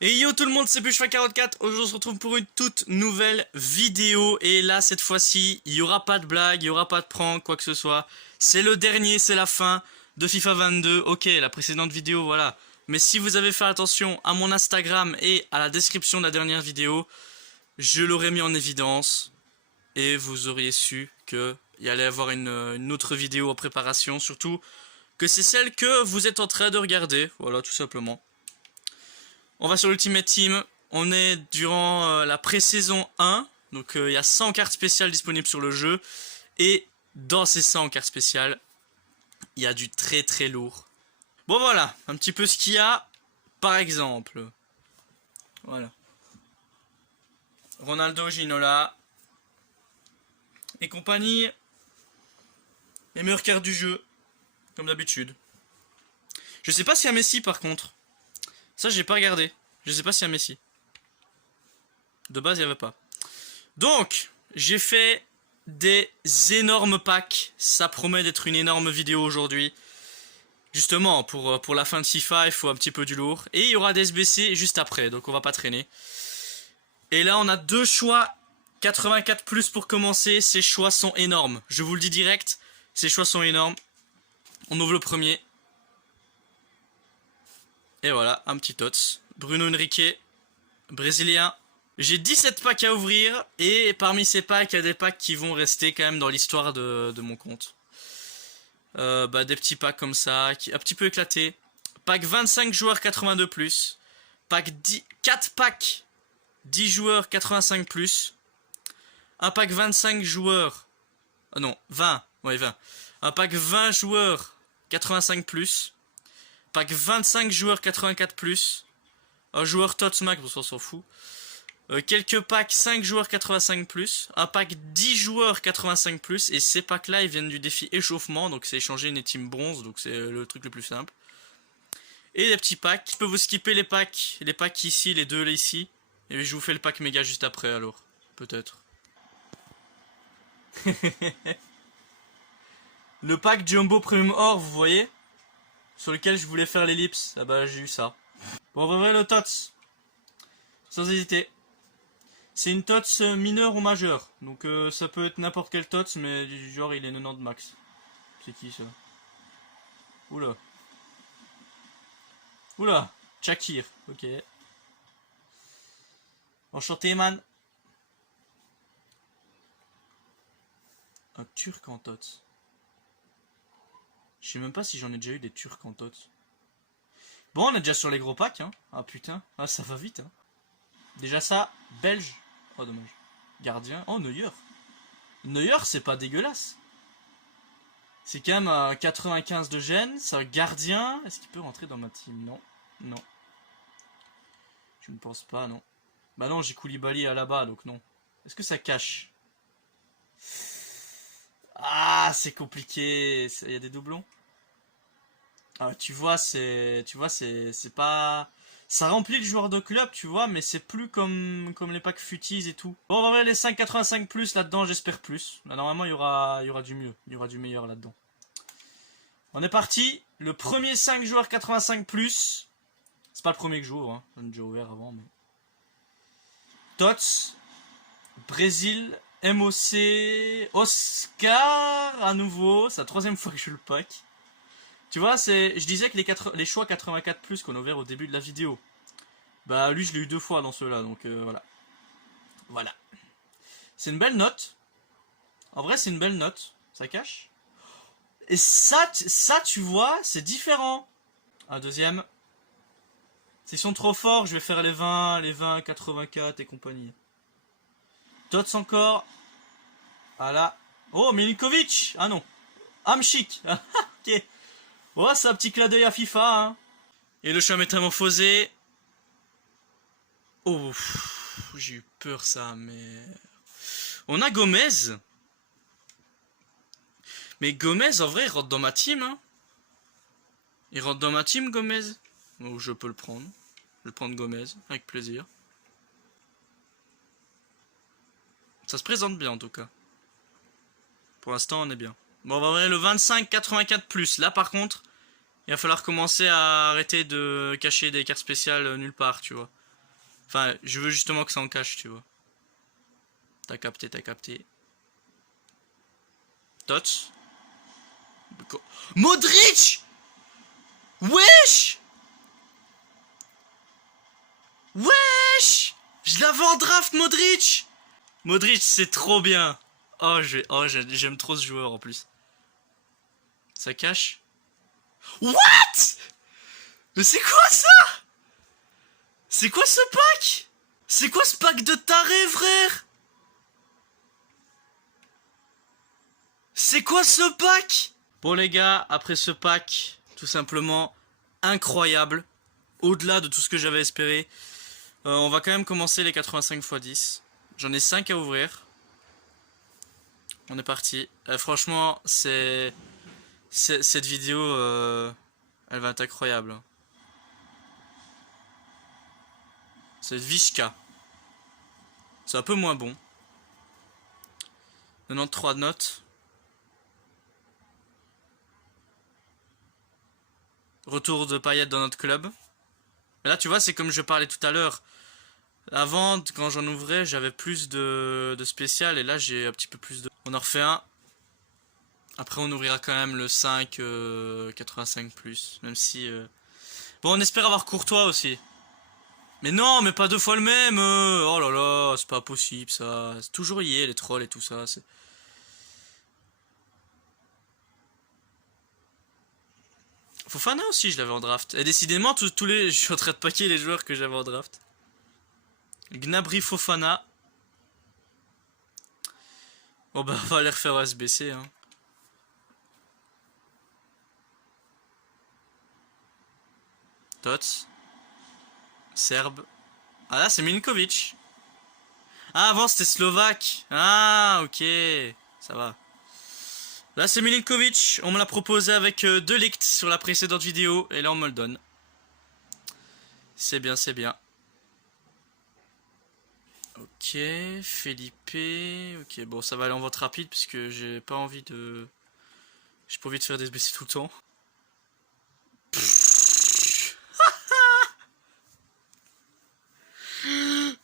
Et yo tout le monde, c'est Bushfa44. Aujourd'hui on se retrouve pour une toute nouvelle vidéo. Et là cette fois-ci, il n'y aura pas de blague, il n'y aura pas de prank, quoi que ce soit. C'est le dernier, c'est la fin de FIFA 22. Ok, la précédente vidéo, voilà. Mais si vous avez fait attention à mon Instagram et à la description de la dernière vidéo, je l'aurais mis en évidence. Et vous auriez su qu'il y allait avoir une autre vidéo en préparation. Surtout que c'est celle que vous êtes en train de regarder. Voilà, tout simplement. On va sur l'Ultimate Team. On est durant la pré-saison 1. Donc il y a 100 cartes spéciales disponibles sur le jeu. Et dans ces 100 cartes spéciales, il y a du très très lourd. Bon voilà, un petit peu ce qu'il y a. Par exemple. Voilà. Ronaldo, Ginola. Et compagnie. Les meilleures cartes du jeu. Comme d'habitude. Je sais pas s'il y a Messi par contre. Ça j'ai pas regardé. Je sais pas s'il y a Messi. De base il n'y avait pas. Donc j'ai fait des énormes packs. Ça promet d'être une énorme vidéo aujourd'hui. Justement pour la fin de FIFA il faut un petit peu du lourd. Et il y aura des SBC juste après. Donc on va pas traîner. Et là on a deux choix 84 plus pour commencer. Ces choix sont énormes. Je vous le dis direct. Ces choix sont énormes. On ouvre le premier. Et voilà, un petit tots. Bruno Henrique, brésilien. J'ai 17 packs à ouvrir. Et parmi ces packs, il y a des packs qui vont rester quand même dans l'histoire de mon compte. Des petits packs comme ça, un petit peu éclatés. Pack 25 joueurs 82+. Pack 4 packs 10 joueurs 85+. Un pack 25 joueurs... Ah non, 20. Ouais, 20. Un pack 20 joueurs 85+. Pack 25 joueurs 84+. Un joueur TOTS Max, on s'en fout. Quelques packs 5 joueurs 85+. Un pack 10 joueurs 85+. Et ces packs là ils viennent du défi échauffement. Donc c'est échanger une team bronze. Donc c'est le truc le plus simple. Et des petits packs. Je peux vous skipper les packs. Les packs ici, les deux là ici. Et je vous fais le pack méga juste après alors. Peut-être. Le pack Jumbo Premium Or, vous voyez, sur lequel je voulais faire l'ellipse. Ah bah j'ai eu ça. Bon, on va ouvrir le TOTS. Sans hésiter. C'est une TOTS mineure ou majeure. Donc ça peut être n'importe quel TOTS, mais genre il est 90 max. C'est qui ça? Oula. Oula. Shakir. Ok. Enchanté man. Un turc en TOTS. Je sais même pas si j'en ai déjà eu des turcs en TOTS. Bon, on est déjà sur les gros packs, hein. Ah putain, ah ça va vite, hein. Déjà ça, belge. Oh dommage. Gardien. Oh Neuer. Neuer c'est pas dégueulasse. C'est quand même à 95 de gêne. C'est un gardien. Est-ce qu'il peut rentrer dans ma team? Non. Non. Je ne pense pas, non. Bah non, j'ai Koulibaly à là-bas, donc non. Est-ce que ça cache? Ah, c'est compliqué. Il y a des doublons. Ah, tu vois, c'est pas, ça remplit le joueur de club, tu vois, mais c'est plus comme les packs futis et tout. Bon, on va voir les 5,85+ là-dedans, j'espère plus. Là, normalement, il y aura du mieux, il y aura du meilleur là-dedans. On est parti. Le premier 5 joueurs 85+. C'est pas le premier que je joue, hein. J'en ai déjà ouvert avant, mais. Tots. Brésil. MOC. Oscar. À nouveau. C'est la troisième fois que je joue le pack. Tu vois, je disais que les choix 84+ qu'on a ouvert au début de la vidéo. Bah lui je l'ai eu 2 fois dans ceux-là, donc voilà. Voilà. C'est une belle note. En vrai c'est une belle note. Ça cache. Et ça tu vois, c'est différent. Un deuxième. S'ils sont trop forts, je vais faire les 20, 84 et compagnie. Tots encore. Voilà. Oh, Milinkovic. Ah non. Hamšík. Ok. Oh, c'est un petit clin d'œil à FIFA, hein. Et le chat métamorphosé. Oh, j'ai eu peur ça, mais... On a Gomez. Mais Gomez, en vrai, il rentre dans ma team, hein. Il rentre dans ma team, Gomez. Donc je peux le prendre. Je vais prendre Gomez, avec plaisir. Ça se présente bien, en tout cas. Pour l'instant, on est bien. Bon, on va voir le 25-84+. Là, par contre... Il va falloir commencer à arrêter de cacher des cartes spéciales nulle part, tu vois. Enfin, je veux justement que ça en cache, tu vois. T'as capté, t'as capté. Tots. Modric! Wesh! Wesh! Je l'avais en draft, Modric! Modric, c'est trop bien. J'aime trop ce joueur en plus. Ça cache. What? Mais c'est quoi ça? C'est quoi ce pack? C'est quoi ce pack de taré, frère? C'est quoi ce pack? Bon les gars, après ce pack, tout simplement incroyable, au-delà de tout ce que j'avais espéré, on va quand même commencer les 85 x 10. J'en ai 5 à ouvrir. On est parti. Franchement, cette vidéo, elle va être incroyable. C'est Vishka. C'est un peu moins bon. 93 notes. Retour de Payet dans notre club. Mais là, tu vois, c'est comme je parlais tout à l'heure. Avant, quand j'en ouvrais, j'avais plus de spécial. Et là, j'ai un petit peu plus de... On en refait un. Après, on ouvrira quand même le 5 85+. Même si... Bon, on espère avoir Courtois aussi. Mais non, mais pas deux fois le même. Oh là là, c'est pas possible ça. C'est toujours y est, les trolls et tout ça. Fofana aussi, je l'avais en draft. Et décidément, tous les... Je suis en train de paquer les joueurs que j'avais en draft. Gnabry, Fofana. Bon bah, on va les refaire au SBC, hein. Tots. Serbe. Ah là, c'est Milinkovic. Ah, avant, c'était Slovaque. Ah, ok. Ça va. Là, c'est Milinkovic. On me l'a proposé avec De Ligt sur la précédente vidéo. Et là, on me le donne. C'est bien, c'est bien. Ok, Felipe. Ok, bon, ça va aller en vote rapide puisque j'ai pas envie de... J'ai pas envie de faire des SBC tout le temps.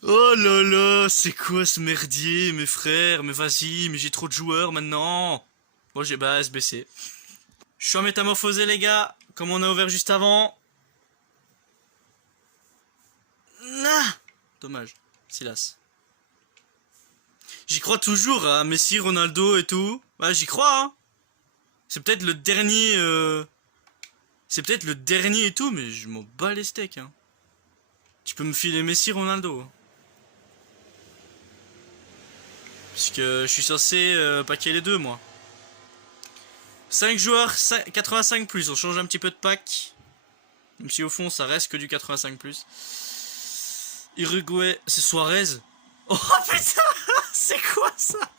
Oh là là, c'est quoi ce merdier, mes frères? Mais vas-y, mais j'ai trop de joueurs maintenant. Bon, j'ai bah SBC. Je suis en métamorphosé, les gars, comme on a ouvert juste avant. Ah, dommage, Silas. J'y crois toujours à Messi, Ronaldo et tout. Bah, j'y crois, hein. C'est peut-être le dernier... C'est peut-être le dernier et tout, mais je m'en bats les steaks, hein. Tu peux me filer Messi, Ronaldo. Parce que je suis censé packer les deux, moi. 5 joueurs, 85+, on change un petit peu de pack. Même si au fond, ça reste que du 85+. Uruguay, c'est Suarez. Oh putain, c'est quoi ça?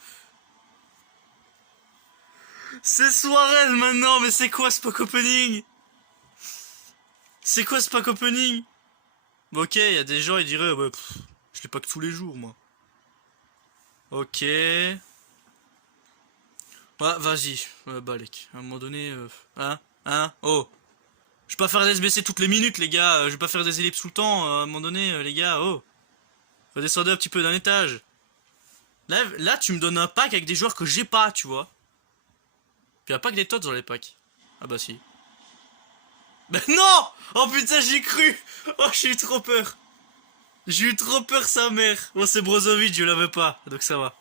C'est Suarez maintenant, mais c'est quoi ce pack opening? C'est quoi ce pack opening? Bon, ok, il y a des gens, ils diraient, ouais, je l'ai pack tous les jours, moi. Ok. Ouais, vas-y, Balek. À un moment donné, oh. Je vais pas faire des SBC toutes les minutes, les gars. Je vais pas faire des ellipses tout le temps. À un moment donné, les gars, oh. Redescendez un petit peu d'un étage. Là, tu me donnes un pack avec des joueurs que j'ai pas, tu vois. Puis y a pas que des tots dans les packs. Ah bah si. Ben non! Oh putain, j'y ai cru! Oh, j'ai eu trop peur. J'ai eu trop peur, sa mère. Bon, c'est Brozovic, je l'avais pas, donc ça va.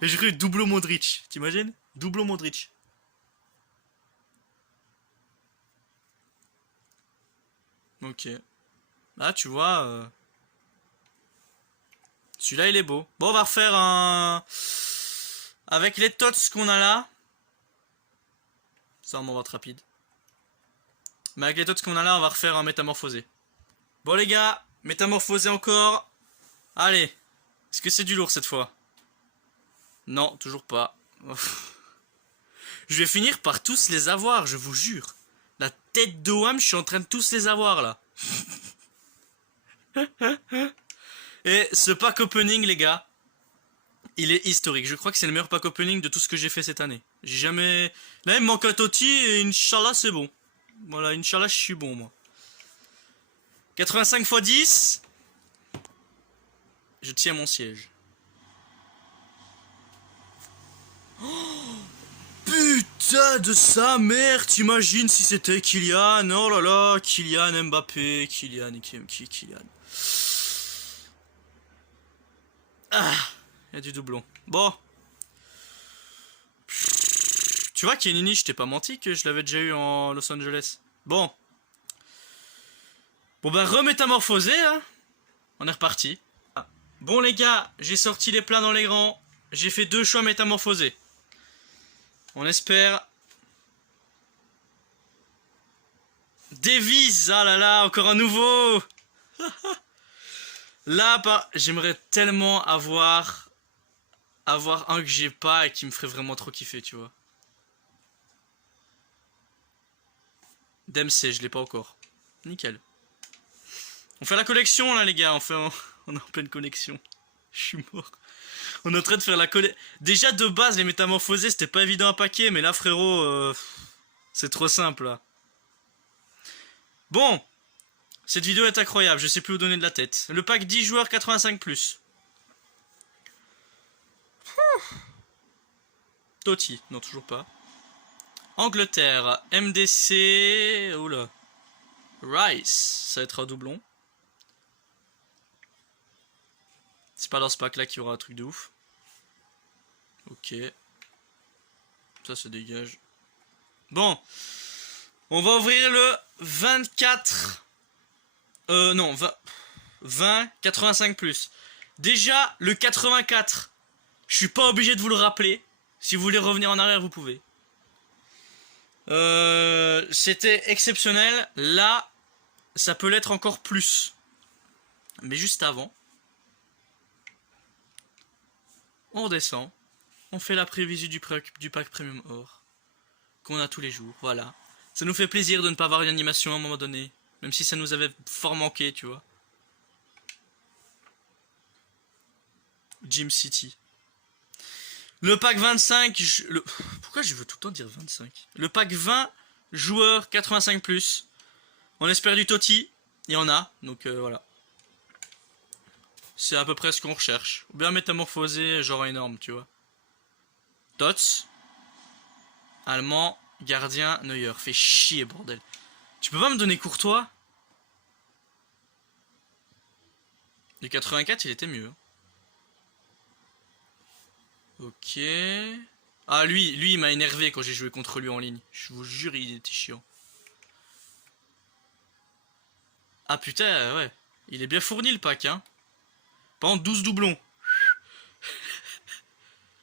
Et j'ai cru double Modric, t'imagines? Double Modric. Ok. Là, tu vois... Celui-là, il est beau. Bon, on va refaire un... Avec les tots qu'on a là. Ça, on va être rapide. Mais avec les tots qu'on a là, on va refaire un métamorphosé. Bon, les gars, métamorphosé encore. Allez. Est-ce que c'est du lourd cette fois? Non, toujours pas. Je vais finir par tous les avoir, je vous jure. La tête de Wham, je suis en train de tous les avoir là. Et ce pack opening, les gars, il est historique. Je crois que c'est le meilleur pack opening de tout ce que j'ai fait cette année. J'ai jamais... Là, il me manque un Totti et Inch'Allah, c'est bon. Voilà, Inch'Allah, je suis bon, moi. 85 x 10. Je tiens mon siège. Putain de sa mère, t'imagines si c'était Kylian? Oh là là, Kylian Mbappé, Kylian. Ah, il y a du doublon. Bon. Tu vois, Kenini, je t'ai pas menti que je l'avais déjà eu en Los Angeles. Bon. Bon bah remétamorphosé, hein. On est reparti. Bon les gars, j'ai sorti les plats dans les grands. J'ai fait 2 choix métamorphosés. On espère. Davies, ah là là, encore un nouveau. Là, bah, j'aimerais tellement avoir un que j'ai pas et qui me ferait vraiment trop kiffer, tu vois. Dempsey, je l'ai pas encore. Nickel. On fait la collection là les gars, on est en pleine connexion. Je suis mort. On est en train de faire la collection. Déjà de base les métamorphosés c'était pas évident à paquer, mais là frérot, c'est trop simple là. Bon, cette vidéo est incroyable, je sais plus où donner de la tête. Le pack 10 joueurs 85+. Totti, non toujours pas. Angleterre, MDC, oula. Rice, ça va être un doublon. C'est pas dans ce pack là qu'il y aura un truc de ouf. Ok. Ça se dégage. Bon. On va ouvrir le 24. Non, 20 85+. Déjà, le 84. Je suis pas obligé de vous le rappeler. Si vous voulez revenir en arrière, vous pouvez. C'était exceptionnel. Là, ça peut l'être encore plus. Mais juste avant. On redescend. On fait la prévision du pack Premium Or. Qu'on a tous les jours. Voilà. Ça nous fait plaisir de ne pas avoir une animation à un moment donné. Même si ça nous avait fort manqué, tu vois. Gym City. Le pack 25. Pourquoi je veux tout le temps dire 25? Le pack 20 joueurs 85+. On espère du Totti. Il y en a. Donc voilà. C'est à peu près ce qu'on recherche. Ou bien métamorphosé, genre énorme, tu vois. Tots. Allemand. Gardien. Neuer. Fait chier, bordel. Tu peux pas me donner Courtois? Le 84, il était mieux. Ok. Ah, lui il m'a énervé quand j'ai joué contre lui en ligne. Je vous jure, il était chiant. Ah putain, ouais. Il est bien fourni le pack, hein. Par contre, 12 doublons.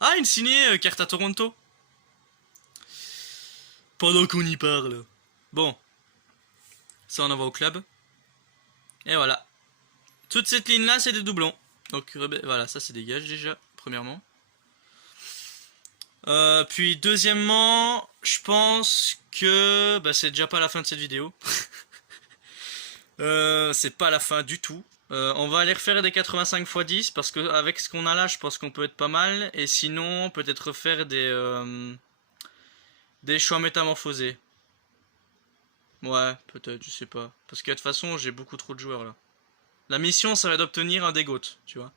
Ah, une signée carte à Toronto. Pendant qu'on y parle. Bon. Ça, on envoie au club. Et voilà. Toute cette ligne-là, c'est des doublons. Donc, voilà, ça, c'est dégage déjà, premièrement. Puis, deuxièmement, je pense que... Bah, c'est déjà pas la fin de cette vidéo. C'est pas la fin du tout. On va aller refaire des 85 x 10 parce que avec ce qu'on a là, je pense qu'on peut être pas mal. Et sinon, peut-être refaire des choix métamorphosés. Ouais, peut-être, je sais pas. Parce que de toute façon, j'ai beaucoup trop de joueurs là. La mission, ça va être d'obtenir un dégoût, tu vois.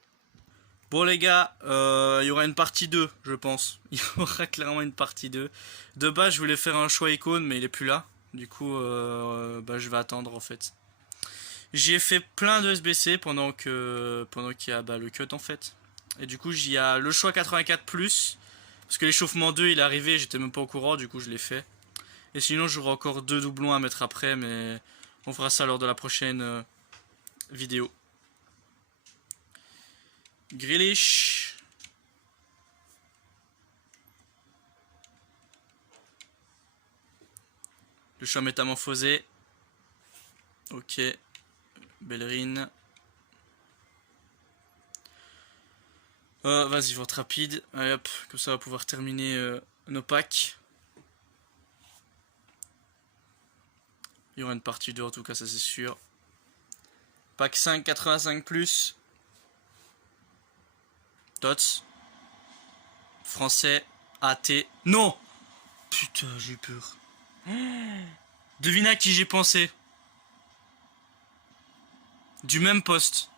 Bon les gars, il y aura une partie 2, je pense. Il y aura clairement une partie 2. De base, je voulais faire un choix icône, mais il est plus là. Du coup, bah, je vais attendre en fait. J'ai fait plein de SBC pendant qu'il y a le cut en fait. Et du coup, il y a le choix 84+. Parce que l'échauffement 2 il est arrivé, j'étais même pas au courant, du coup je l'ai fait. Et sinon, j'aurai encore 2 doublons à mettre après, mais on fera ça lors de la prochaine vidéo. Grealish. Le choix métamorphosé. Ok. Bellerin. Vas-y, vote rapide. Allez hop, comme ça on va pouvoir terminer nos packs. Il y aura une partie 2 en tout cas, ça c'est sûr. Pack 5, 85+. Tots. Français. AT. Non! Putain, j'ai peur. Devine à qui j'ai pensé. Du même poste.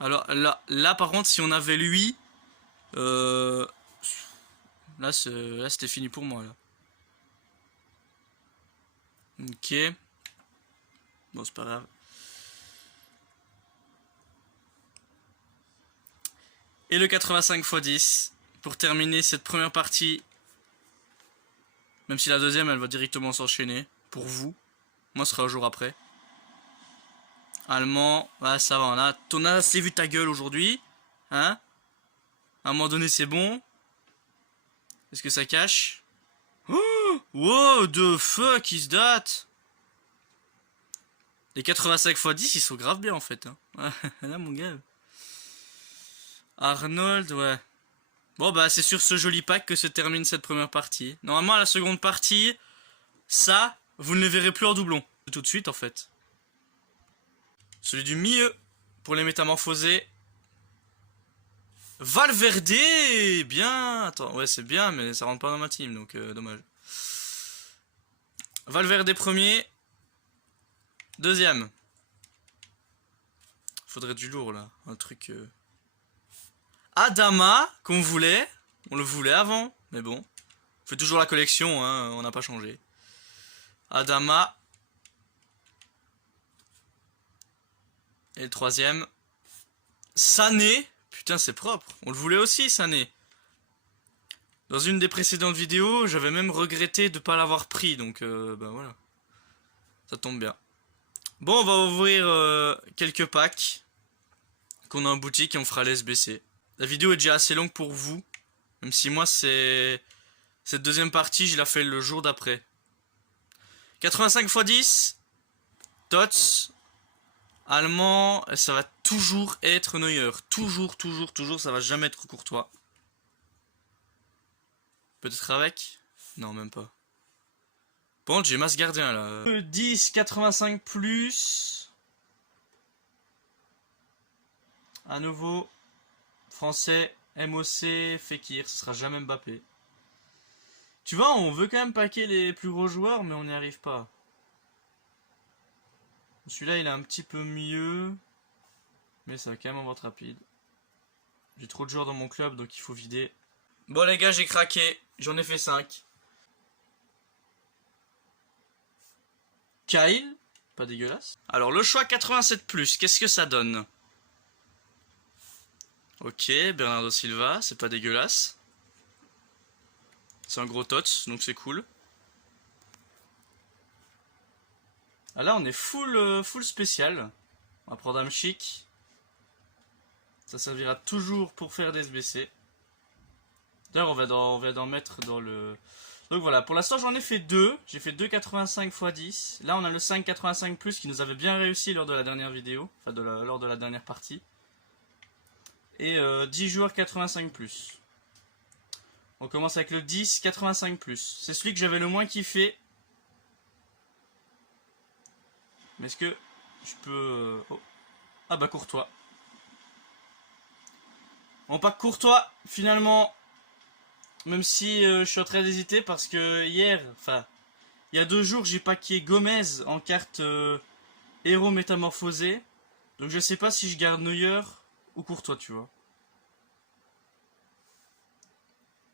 Alors là par contre, si on avait lui, là c'était fini pour moi là. Ok. Bon, c'est pas grave. Et le 85 x 10 pour terminer cette première partie. Même si la deuxième elle va directement s'enchaîner. Pour vous. Moi ce sera un jour après. Allemand. Ouais, ça va. On a assez vu ta gueule aujourd'hui. Hein? À un moment donné c'est bon. Est-ce que ça cache? Oh, wow, the fuck is that? Les 85 x 10 ils sont grave bien en fait. Hein. Là mon gars. Arnold, ouais. Bon bah c'est sur ce joli pack que se termine cette première partie. Normalement à la seconde partie, ça, vous ne le verrez plus en doublon. Tout de suite en fait. Celui du milieu, pour les métamorphosés. Valverde, bien. Attends, ouais c'est bien mais ça rentre pas dans ma team donc dommage. Valverde premier. Deuxième. Faudrait du lourd là, un truc... Adama, qu'on voulait. On le voulait avant, mais bon. On fait toujours la collection, hein, on n'a pas changé. Adama. Et le troisième. Sané. Putain, c'est propre. On le voulait aussi, Sané. Dans une des précédentes vidéos, j'avais même regretté de ne pas l'avoir pris, donc ben voilà. Ça tombe bien. Bon, on va ouvrir quelques packs qu'on a en boutique et on fera l'SBC. La vidéo est déjà assez longue pour vous, même si moi c'est... Cette deuxième partie, je la fais le jour d'après. 85 x 10. Tots. Allemand, ça va toujours être Neuer. Toujours, toujours, toujours, ça va jamais être Courtois. Peut-être avec? Non, même pas. Bon, j'ai masse gardien là. 10, 85 plus. À nouveau. Français, MOC, Fekir, ce sera jamais Mbappé. Tu vois, on veut quand même paquer les plus gros joueurs, mais on n'y arrive pas. Celui-là, il est un petit peu mieux. Mais ça va quand même en être rapide. J'ai trop de joueurs dans mon club, donc il faut vider. Bon les gars, j'ai craqué. J'en ai fait 5. Kyle, pas dégueulasse. Alors le choix 87+, qu'est-ce que ça donne? Ok, Bernardo Silva, c'est pas dégueulasse. C'est un gros tots, donc c'est cool. Ah là on est full spécial. On va prendre un chic. Ça servira toujours pour faire des SBC. D'ailleurs on va d'en mettre dans le... Donc voilà, pour l'instant j'en ai fait 2. J'ai fait 2 85 x 10. Là on a le 5 85 plus qui nous avait bien réussi lors de la dernière vidéo. Enfin lors de la dernière partie. Et 10 joueurs 85 plus. On commence avec le 10 85 plus. C'est celui que j'avais le moins kiffé. Mais est-ce que je peux... Oh. Ah bah Courtois. Bon, pas Courtois, finalement. Même si je suis en train d'hésiter parce que hier, enfin, il y a 2 jours, j'ai packé Gomez en carte héros métamorphosé. Donc je sais pas si je garde Neuer ou Courtois, tu vois.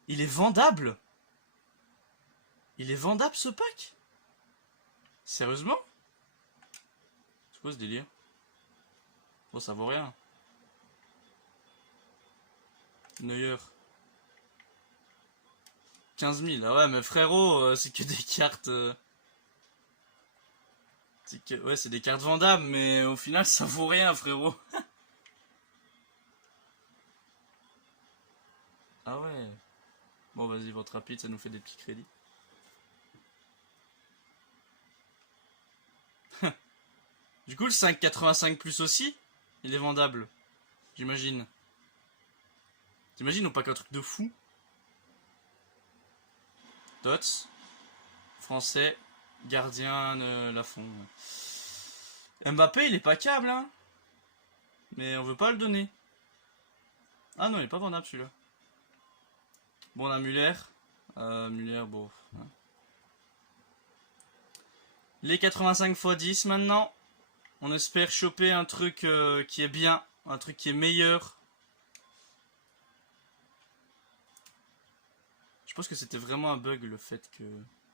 Il est vendable? Il est vendable ce pack? Sérieusement? C'est quoi ce délire? Bon, ça vaut rien. Neuer. 15 000. Ah ouais, mais frérot, c'est que des cartes... Ouais, c'est des cartes vendables, mais au final, ça vaut rien, frérot. Ah ouais. Bon, vas-y, vote rapide, ça nous fait des petits crédits. Du coup, le 5,85 plus aussi, il est vendable. J'imagine. T'imagines, on pack un truc de fou. Dots. Français. Gardien Lafond. Mbappé, il est pas câble, hein. Mais on veut pas le donner. Ah non, il est pas vendable celui-là. Bon, on a Muller. Muller, bon. Hein. Les 85 x 10 maintenant. On espère choper un truc qui est bien. un truc qui est meilleur. Je pense que c'était vraiment un bug le fait que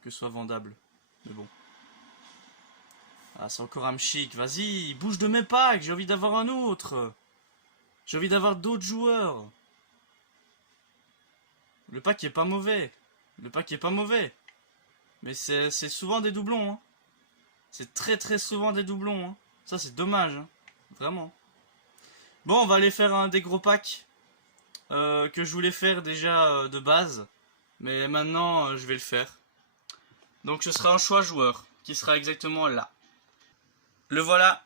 ce soit vendable. Mais bon. Ah, c'est encore Hamsik. Vas-y, bouge de mes packs. J'ai envie d'avoir un autre. J'ai envie d'avoir d'autres joueurs. Le pack est pas mauvais. Le pack est pas mauvais. Mais c'est souvent des doublons. Hein. C'est très très souvent des doublons. Hein. Ça, c'est dommage. Hein. Vraiment. Bon, on va aller faire un des gros packs que je voulais faire déjà de base. Mais maintenant, je vais le faire. Donc, ce sera un choix joueur qui sera exactement là. Le voilà.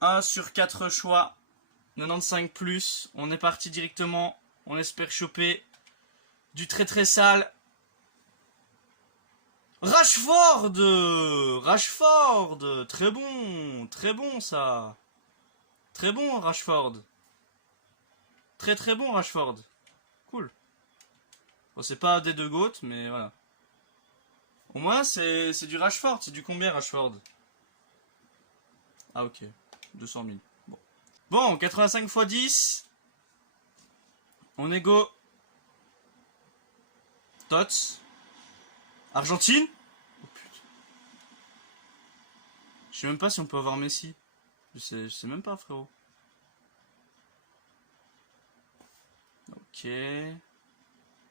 1 sur 4 choix. 95 plus. On est parti directement. On espère choper du très très sale. Rashford! Rashford! Très bon ça. Très bon Rashford. Très très bon Rashford. Cool. Bon, c'est pas des deux GOAT, mais voilà. Au moins c'est du Rashford. C'est du combien Rashford? Ah ok. 200 000. Bon, 85 x 10. On est go. Tots. Argentine. Oh putain. Je sais même pas si on peut avoir Messi. Je sais même pas, frérot. Ok.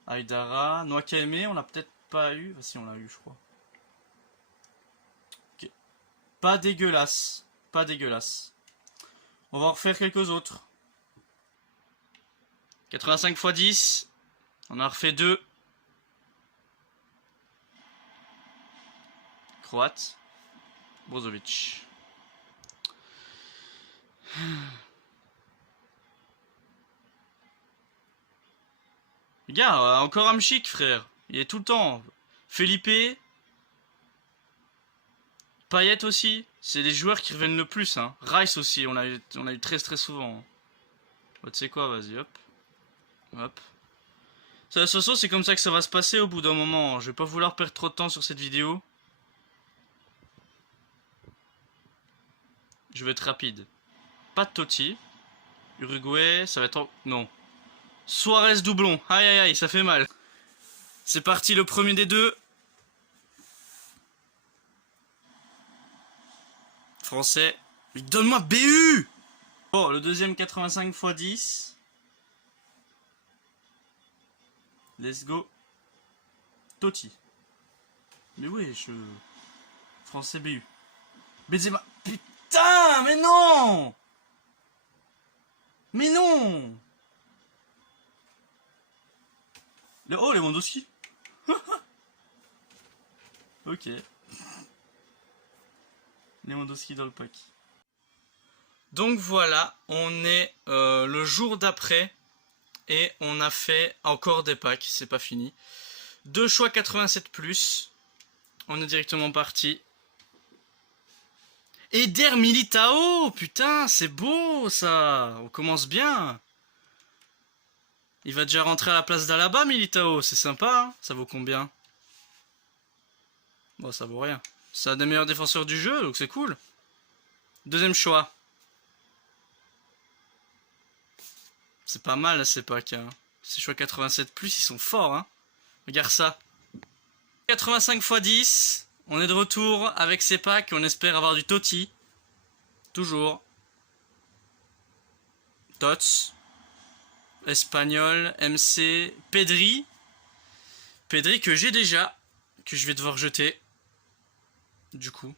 Aïdara. Nwakame, on l'a peut-être pas eu. Si, on l'a eu, je crois. Ok. Pas dégueulasse. Pas dégueulasse. On va en refaire quelques autres. 85 x 10. On a refait 2. Croate. Brozovic. Les gars, encore Hamsik, frère. Il est tout le temps. Felipe. Payet aussi. C'est les joueurs qui reviennent le plus. Hein. Rice aussi, on a eu très très souvent. Bah, tu sais quoi, vas-y, hop. Hop. De toute façon, c'est comme ça que ça va se passer au bout d'un moment. Je vais pas vouloir perdre trop de temps sur cette vidéo. Je vais être rapide. Pas de Totti. Uruguay, ça va être... Non. Suarez doublon. Aïe aïe aïe, ça fait mal. C'est parti, le premier des deux. Français. Donne-moi BU. Bon, le deuxième 85 x 10. Let's go. Totti. Mais oui, Français BU. Benzema. Putain, mais non. Mais non. Oh, Lewandowski. Ok. Lewandowski dans le pack. Donc voilà, on est le jour d'après et on a fait encore des packs, c'est pas fini. 2 choix 87+, on est directement parti. Eder Militao, putain, c'est beau ça, on commence bien. Il va déjà rentrer à la place d'Alaba, Militao, c'est sympa, hein, ça vaut combien? Bon, ça vaut rien. C'est un des meilleurs défenseurs du jeu, donc c'est cool. Deuxième choix. C'est pas mal ces packs. Hein. Ces choix 87+, ils sont forts. Hein. Regarde ça. 85 x 10. On est de retour avec ces packs. On espère avoir du Totti. Toujours. Tots. Espagnol. MC. Pedri. Pedri que j'ai déjà. Que je vais devoir jeter. Du coup.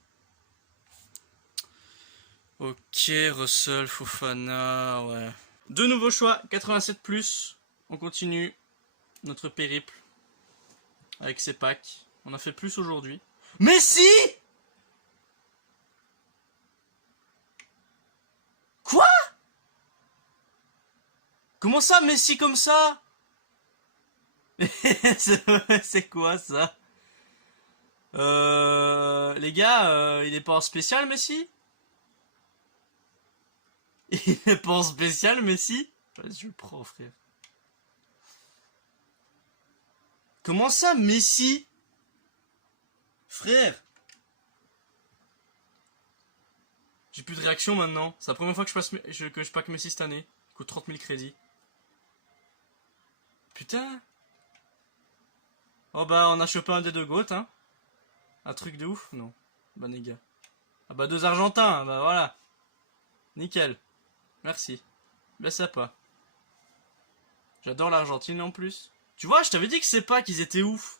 Ok, Russell, Fofana, ouais. Deux nouveaux choix, 87+. On continue notre périple avec ces packs. On a fait plus aujourd'hui. Messi! Quoi? Comment ça, Messi comme ça? C'est quoi ça? Les gars, il est pas en spécial, Messi? Il est pas en spécial, Messi? Je le prends, frère. Comment ça, Messi? Frère. J'ai plus de réaction maintenant. C'est la première fois que je pack Messi cette année. Il coûte 30 000 crédits. Putain. Oh bah on a chopé un des deux GOAT, hein. Un truc de ouf, non. Bah les gars. Ah bah 2 Argentins, bah voilà. Nickel. Merci. Bah sympa. J'adore l'Argentine en plus. Tu vois, je t'avais dit que c'est pas qu'ils étaient ouf.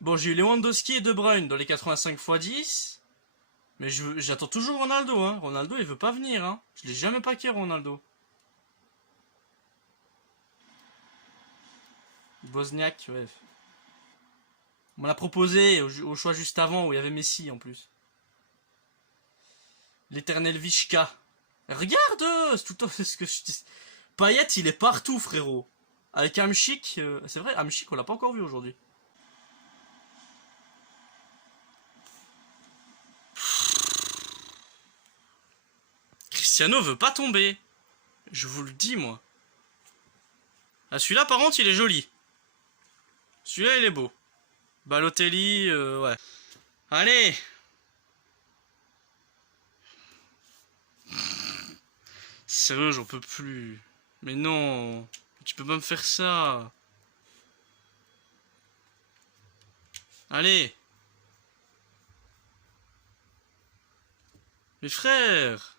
Bon, j'ai eu Lewandowski et De Bruyne dans les 85 x 10. Mais j'attends toujours Ronaldo, hein. Ronaldo, il veut pas venir, hein. Je l'ai jamais packé, Ronaldo. Bosniak, ouais. On me l'a proposé au choix juste avant où il y avait Messi en plus. L'éternel Vishka. Regarde, c'est tout le temps ce que je dis. Payet, il est partout, frérot. Avec Hamšík, c'est vrai, Hamšík, on l'a pas encore vu aujourd'hui. Cristiano veut pas tomber. Je vous le dis, moi. Ah, celui-là, par contre, il est joli. Celui-là, il est beau. Balotelli, ouais. Allez. Sérieux, j'en peux plus. Mais non. Tu peux pas me faire ça. Allez. Mes frères.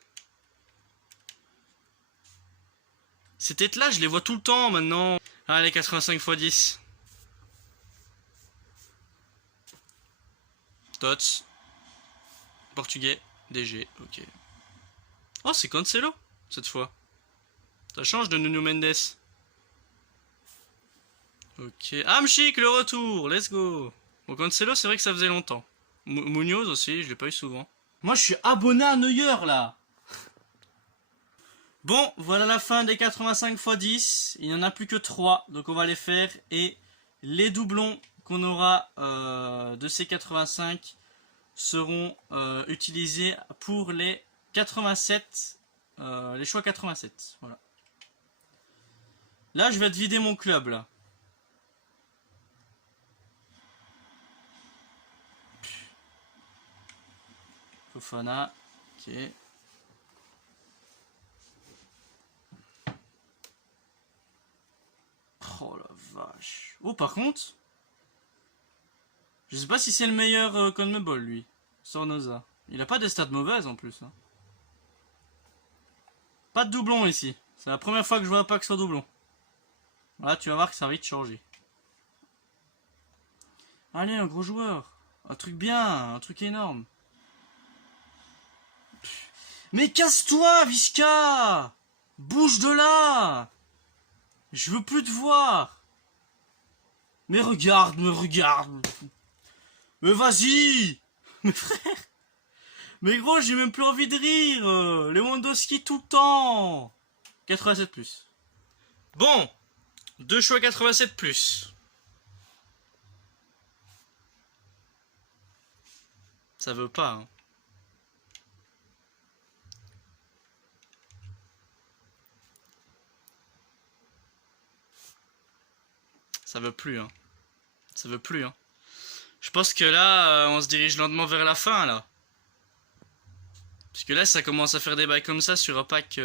Ces têtes-là, je les vois tout le temps maintenant. Allez, 85 x 10. Tots. Portugais. DG, ok. Oh, c'est Cancelo, cette fois. Ça change de Nuno Mendes. Ok. Hamšík, le retour, let's go. Bon, Cancelo, c'est vrai que ça faisait longtemps. Munoz aussi, je l'ai pas eu souvent. Moi, je suis abonné à Neuer, là. Bon, voilà la fin des 85 x 10. Il n'y en a plus que 3, donc on va les faire. Et les doublons qu'on aura de ces 85 seront utilisés pour les 87, les choix 87. Voilà. Là, je vais te vider mon club, là. Fofana, ok. Oh la vache. Oh, par contre, je sais pas si c'est le meilleur CONMEBOL, lui. Sornosa. Il a pas des stats mauvaises en plus. Hein. Pas de doublon ici. C'est la première fois que je vois un pack sans doublon. Là, tu vas voir que ça va vite changer. Allez, un gros joueur. Un truc bien, un truc énorme. Mais casse-toi, Vishka! Bouge de là! Je veux plus te voir! Mais regarde, me regarde! Mais vas-y! Mais frère! Mais gros, j'ai même plus envie de rire! Lewandowski tout le temps! 87+. Bon! 2 choix 87+. Ça veut pas, hein. Ça veut plus, hein. Ça veut plus, hein. Je pense que là, on se dirige lentement vers la fin, là. Parce que là, ça commence à faire des bails comme ça sur un pack...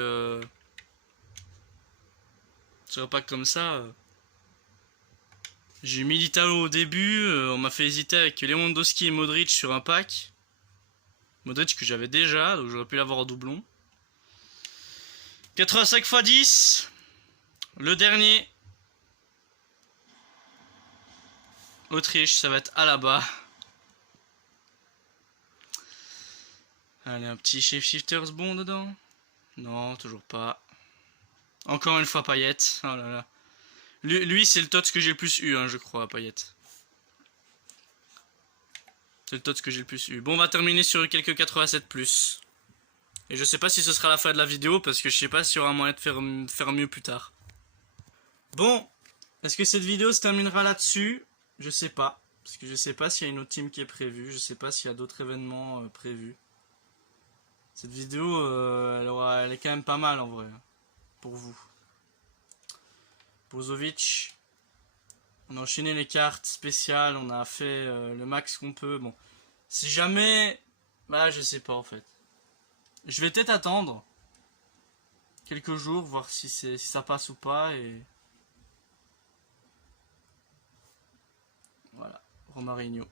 Sur un pack comme ça... J'ai mis Militao au début, on m'a fait hésiter avec Lewandowski et Modric sur un pack. Modric que j'avais déjà, donc j'aurais pu l'avoir en doublon. 85 x 10. Le dernier. Autriche, ça va être à la bas. Allez, un petit Shifters bon dedans. Non, toujours pas. Encore une fois Payet. Oh là là. Lui c'est le tots que j'ai le plus eu, hein, je crois, Payet. C'est le tots que j'ai le plus eu. Bon, on va terminer sur quelques 87+. Et je sais pas si ce sera la fin de la vidéo, parce que je sais pas s'il y aura moyen de faire mieux plus tard. Bon, est-ce que cette vidéo se terminera là-dessus? Je sais pas. Parce que je sais pas s'il y a une autre team qui est prévue. Je sais pas s'il y a d'autres événements prévus. Cette vidéo, elle est quand même pas mal en vrai. Pour vous. Brozovic. On a enchaîné les cartes spéciales. On a fait le max qu'on peut. Bon. Si jamais... Bah, je sais pas en fait. Je vais peut-être attendre quelques jours, voir si ça passe ou pas. Et voilà, Romarinho.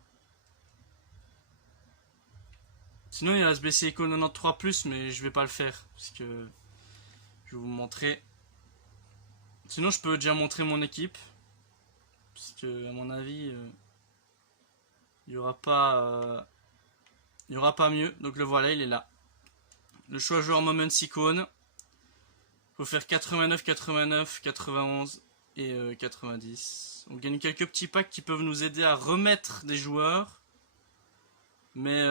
Sinon il y a SBC Eco 93+, mais je vais pas le faire parce que je vais vous montrer. Sinon je peux déjà montrer mon équipe, parce que à mon avis il y aura pas mieux. Donc le voilà, il est là. Le choix joueur Moments Icon. Faut faire 89, 89, 91 et 90. On gagne quelques petits packs qui peuvent nous aider à remettre des joueurs. Mais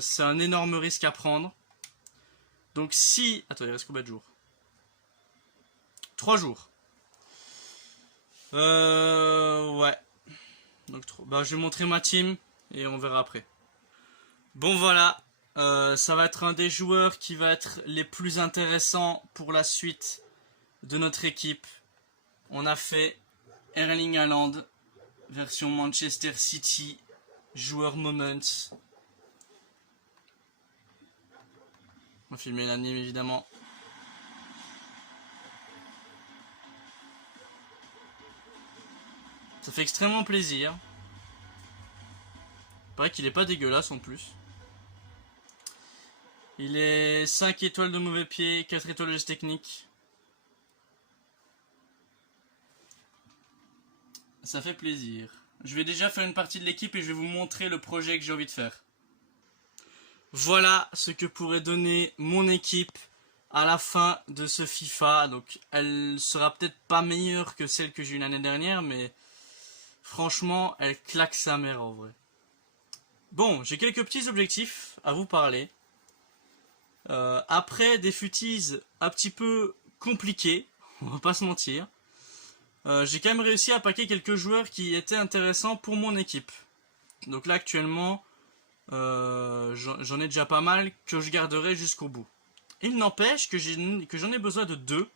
c'est un énorme risque à prendre. Donc si... Attends, il reste combien de jours? 3 jours. Ouais. Donc bah, je vais montrer ma team et on verra après. Bon voilà. Ça va être un des joueurs qui va être les plus intéressants pour la suite de notre équipe. On a fait Erling Haaland, version Manchester City, joueur Moments. On va filmer l'anime évidemment. Ça fait extrêmement plaisir. Il paraît qu'il est pas dégueulasse en plus. Il est 5 étoiles de mauvais pied, 4 étoiles de geste technique. Ça fait plaisir. Je vais déjà faire une partie de l'équipe et je vais vous montrer le projet que j'ai envie de faire. Voilà ce que pourrait donner mon équipe à la fin de ce FIFA. Donc elle sera peut-être pas meilleure que celle que j'ai eu l'année dernière, mais franchement elle claque sa mère en vrai. Bon, j'ai quelques petits objectifs à vous parler. Après des futises un petit peu compliquées, on va pas se mentir, j'ai quand même réussi à paquer quelques joueurs qui étaient intéressants pour mon équipe. Donc là actuellement, j'en ai déjà pas mal que je garderai jusqu'au bout. Il n'empêche que j'en ai besoin de 2.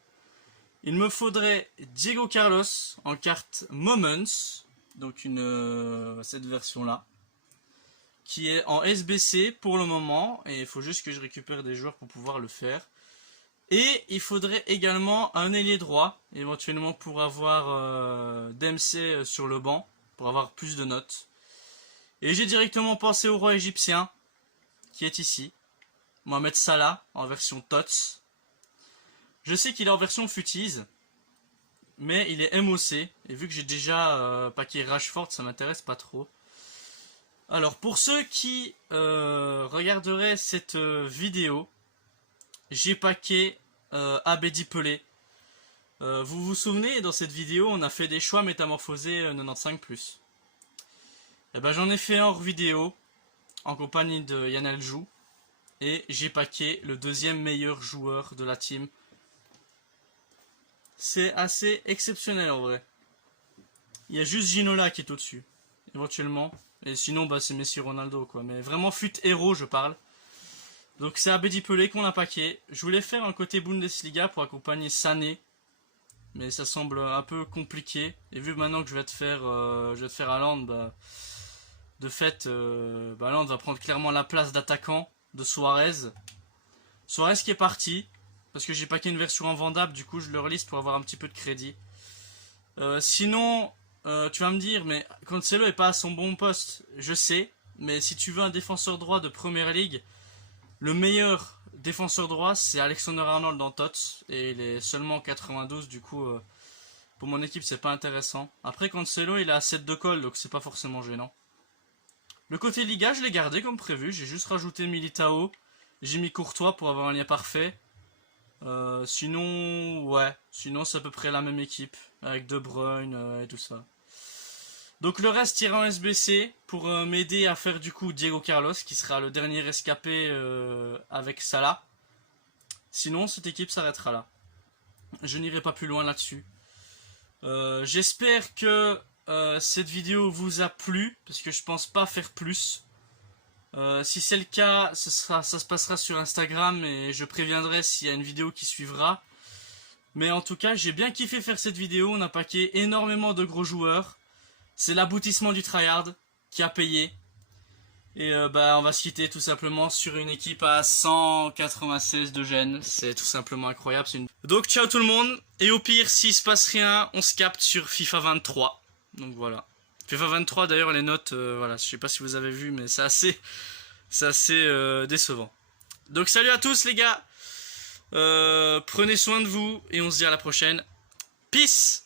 Il me faudrait Diego Carlos en carte Moments, donc cette version là, qui est en SBC pour le moment, et il faut juste que je récupère des joueurs pour pouvoir le faire. Et il faudrait également un ailier droit, éventuellement pour avoir Dempsey sur le banc, pour avoir plus de notes. Et j'ai directement pensé au roi égyptien, qui est ici, Mohamed Salah, en version TOTS. Je sais qu'il est en version futise, mais il est MOC, et vu que j'ai déjà paqué Rashford, ça m'intéresse pas trop. Alors pour ceux qui regarderaient cette vidéo, j'ai paqué Abedi Pelé. Vous vous souvenez, dans cette vidéo, on a fait des choix métamorphosés 95+. Et ben j'en ai fait un hors vidéo, en compagnie de Yann Aljou, et j'ai paqué le deuxième meilleur joueur de la team. C'est assez exceptionnel en vrai. Il y a juste Ginola qui est au-dessus, éventuellement. Et sinon, bah, c'est Messi Ronaldo, quoi. Mais vraiment, fut héros, je parle. Donc, c'est Abedi Pelé qu'on a paqué. Je voulais faire un côté Bundesliga pour accompagner Sané. Mais ça semble un peu compliqué. Et vu maintenant que je vais te faire Haaland, bah, de fait, Haaland va prendre clairement la place d'attaquant de Suarez. Suarez qui est parti. Parce que j'ai paqué une version invendable, du coup, je le relise pour avoir un petit peu de crédit. Sinon... tu vas me dire, mais Cancelo est pas à son bon poste. Je sais, mais si tu veux un défenseur droit de Première Ligue, le meilleur défenseur droit, c'est Alexander-Arnold dans TOTS, et il est seulement 92, du coup, pour mon équipe, c'est pas intéressant. Après, Cancelo, il a 7 de colle, donc c'est pas forcément gênant. Le côté Liga, je l'ai gardé comme prévu, j'ai juste rajouté Militao, j'ai mis Courtois pour avoir un lien parfait. Sinon, ouais, sinon c'est à peu près la même équipe, avec De Bruyne et tout ça. Donc le reste ira en SBC pour m'aider à faire du coup Diego Carlos, qui sera le dernier rescapé avec Salah. Sinon, cette équipe s'arrêtera là. Je n'irai pas plus loin là-dessus. J'espère que cette vidéo vous a plu, parce que je pense pas faire plus. Si c'est le cas, ça se passera sur Instagram et je préviendrai s'il y a une vidéo qui suivra. Mais en tout cas, j'ai bien kiffé faire cette vidéo. On a paqué énormément de gros joueurs. C'est l'aboutissement du tryhard qui a payé. Et bah on va se quitter tout simplement sur une équipe à 196 de gènes. C'est tout simplement incroyable. Donc ciao tout le monde. Et au pire, s'il se passe rien, on se capte sur FIFA 23. Donc voilà. FIFA 23 d'ailleurs, les notes, voilà, je sais pas si vous avez vu, mais c'est assez décevant. Donc salut à tous les gars. Prenez soin de vous et on se dit à la prochaine. Peace.